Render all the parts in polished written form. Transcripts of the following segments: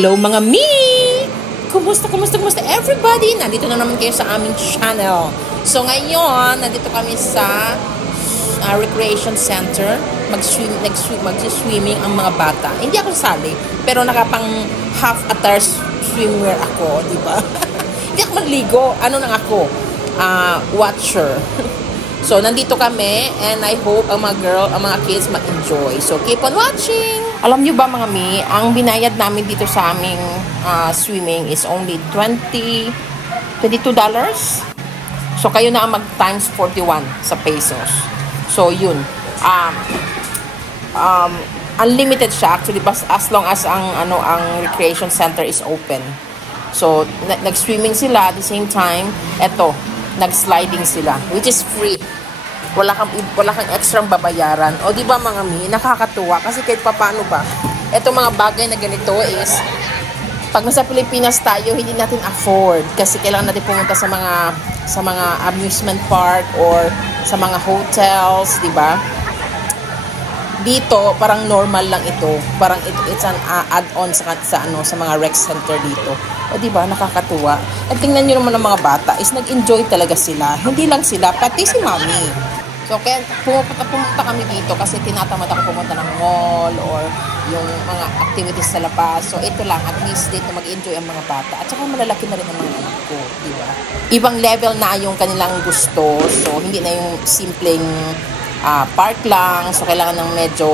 Hello mga me! Kumusta everybody? Nandito na naman kayo sa aming channel. So ngayon, nandito kami sa recreation center. Mag-swimming ang mga bata. Hindi ako sali, pero nakapang half attire swimwear ako, di ba? Hindi ako magligo. Ano nang ako? Watcher. So, nandito kami and I hope ang mga kids mag-enjoy. So, keep on watching! Alam nyo ba mga mi, ang binayad namin dito sa aming swimming is only $22. So, kayo na ang mag-times 41 sa pesos. So, yun. Unlimited siya actually as long as ang recreation center is open. So, nag-swimming sila at the same time, eto, nag-sliding sila, which is free. Wala kang extra babayaran. O di ba mga mi, nakakatuwa kasi kahit paano ba, etong mga bagay na ganito is pag nasa Pilipinas tayo, hindi natin afford kasi kailangan natin pumunta sa mga amusement park or sa mga hotels, di ba? Dito, parang normal lang ito. Parang it's an add-on sa mga rec center dito. O diba, nakakatuwa. At tingnan nyo naman ng mga bata is nag-enjoy talaga sila. Hindi lang sila, pati si mami. So, kaya pumunta kami dito kasi tinatamad ako pumunta ng mall or yung mga activities sa labas. So, ito lang, at least dito mag-enjoy ang mga bata. At saka malalaki na rin ang mga anak ko, diba? Ibang level na yung kanilang gusto. So, hindi na yung simpleng park lang. So, kailangan ng medyo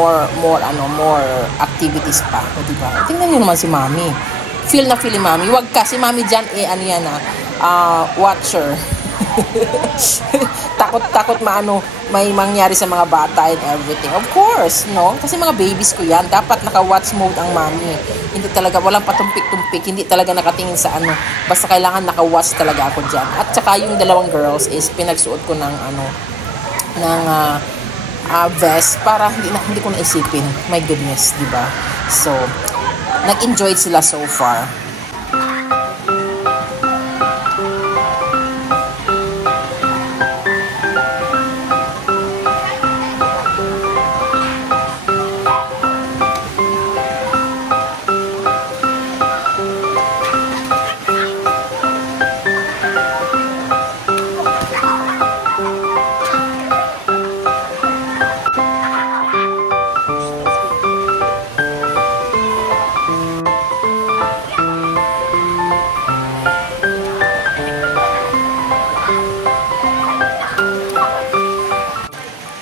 more activities pa. O, diba? Tingnan nyo naman si mami. Feel na feel ni mami. Wag ka, si mami dyan, watcher. takot may mangyari sa mga bata and everything. Of course, no? Kasi mga babies ko yan. Dapat naka-watch mode ang mami. Hindi talaga, walang patumpik-tumpik. Hindi talaga nakatingin sa Basta kailangan naka-watch talaga ako dyan. At saka yung dalawang girls is pinagsuot ko ng vest para hindi ko naisipin. My goodness, di ba? So, nag-enjoy sila so far.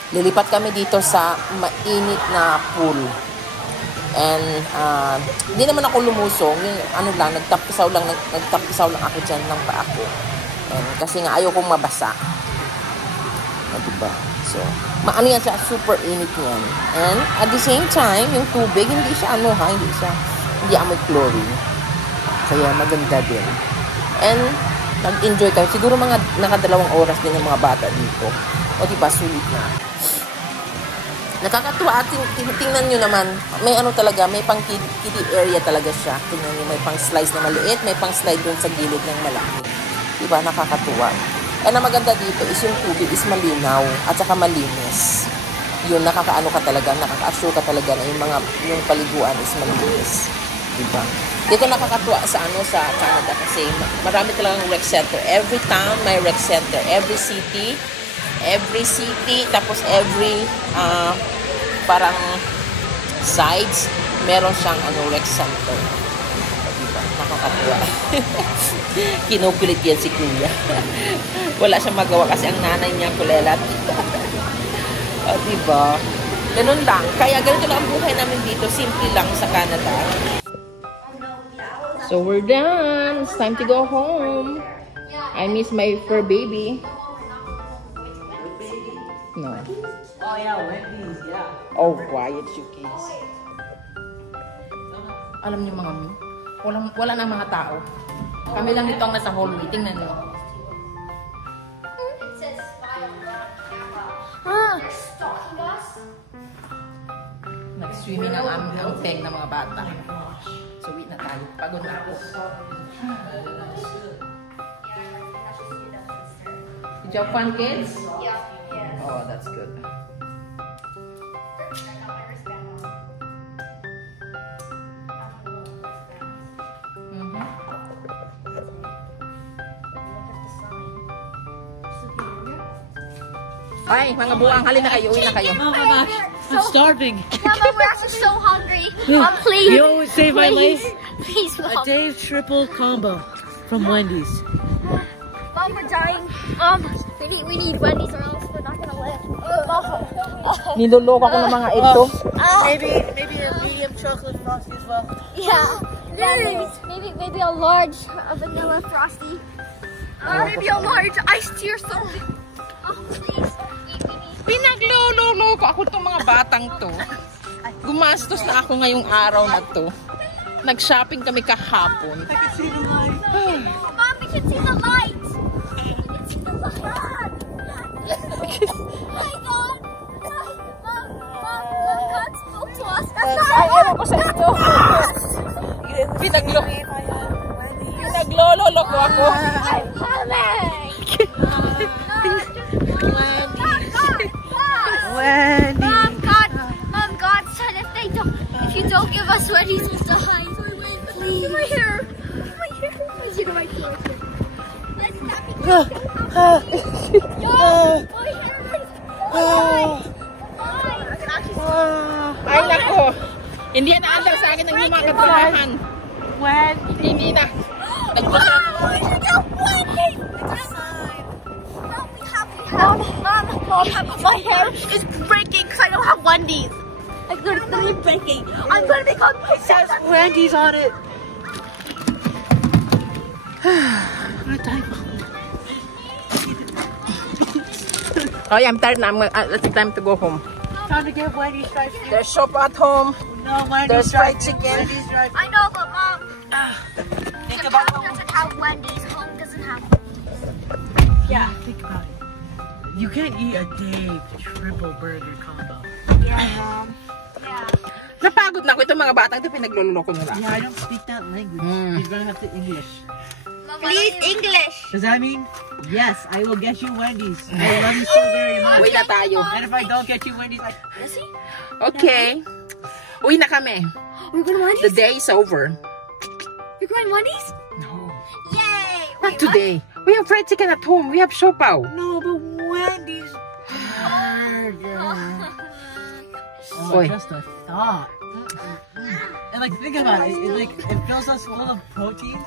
Lilipat kami dito sa mainit na pool. And hindi naman ako lumusong. Yung nagtapisaw lang ako dyan ng paa ko. And kasi nga ayaw kong mabasa. Diba? So, yan siya, super init yan. And at the same time, yung tubig, hindi amoy chlorine. Kaya maganda din. And nag-enjoy kami. Siguro mga nakadalawang oras din yung mga bata dito. O diba, sulit na. Nakakatuwa. Tingnan nyo naman, may may pang kiddie area talaga siya. Tingnan nyo, may pang slice na maliit, may pang slide dun sa gilid ng malaki. Diba, nakakatuwa. And ang maganda dito is yung tubig is malinaw at saka malinis. Yun, nakaka-assure ka talaga na yung paliguan is malinis. Diba? Dito nakakatuwa sa Canada kasi marami talagang rec center. Every town may rec center. Every city, tapos every parang sides, meron siyang rec center. Diba? Nakakatuwa. Kinukulit yan si Kuya. Wala siyang magawa kasi ang nanay niya kulelat. Diba? Ganun lang. Kaya ganito lang ang buhay namin dito. Simple lang sa Canada. So we're done. It's time to go home. I miss my fur baby. No. Oh yeah, Wendy's, yeah. Oh, quiet you kids. Alam niyo mga mi, wala na mga tao. Kami lang dito ang nasa hallway. Tingnan niyo. Nag-swimming ang peng ng mga bata. So wait na tayo. Pagod na ako. Did you have fun, kids? Yeah. Oh, that's good. Ay, mga buwang, halina kayo, uwi na kayo. Oh my gosh, I'm starving. Mama, we're actually so hungry. Mom, please. You always save my life. Please, A Mom. Dave triple combo from Wendy's. Mom, we're dying. We need Wendy's or else we're not gonna live. Niloloko ko ng mga ito. Maybe a medium chocolate frosty as well. Yeah. Maybe a large vanilla frosty. Maybe a large iced tea or something. Oh, please. Pinagloloko ako itong mga batang to. Gumastos na ako ngayong araw na to. Nag-shopping kami kahapon. I can see the light. Mom, we can see the lights. We can see the light. My God. Mom, God spoke to us. Ay, ewan ko sa inyo. Pinagloloko ako. I'm coming. Mom, God said if you don't give us Wendy's, we'll die. Please. My hair. Let's get right here. Let's not be Ay, nako. Hindi na andar sa akin ang mga katrabahan. Hindi na. Mom, my hair is breaking because I don't have Wendy's. It's literally breaking. I'm gonna become It says Wendy's on it. I'm gonna die. Oh, yeah, I'm tired now. It's time to go home. Time to get Wendy's drive through. There's shop at home. No, There's Wendy's fried drive through. chicken. Wendy's drive I know, but Mom, Think the about town doesn't have Wendy's. Home doesn't have. Yeah, think about it. You can't eat a Dave triple burger combo. Yeah, Mom. Yeah. Napagod na ako itong mga batang ito pinagloloko nila. Yeah, I don't speak that language. You're gonna have to English. Please, English. Does that mean, yes, I will get you Wendy's. I love you so very much. Uwi na tayo. And if I don't get you Wendy's, I... Okay. Uwi na kami. We're going to The Wendy's? day is over. You're going to Wendy's? No. Yay! Not today. We have fried chicken at home. We have siopaw. No, but Wendy's burger. Oh, Oy. just a thought. And like, think about it. It fills us full of proteins.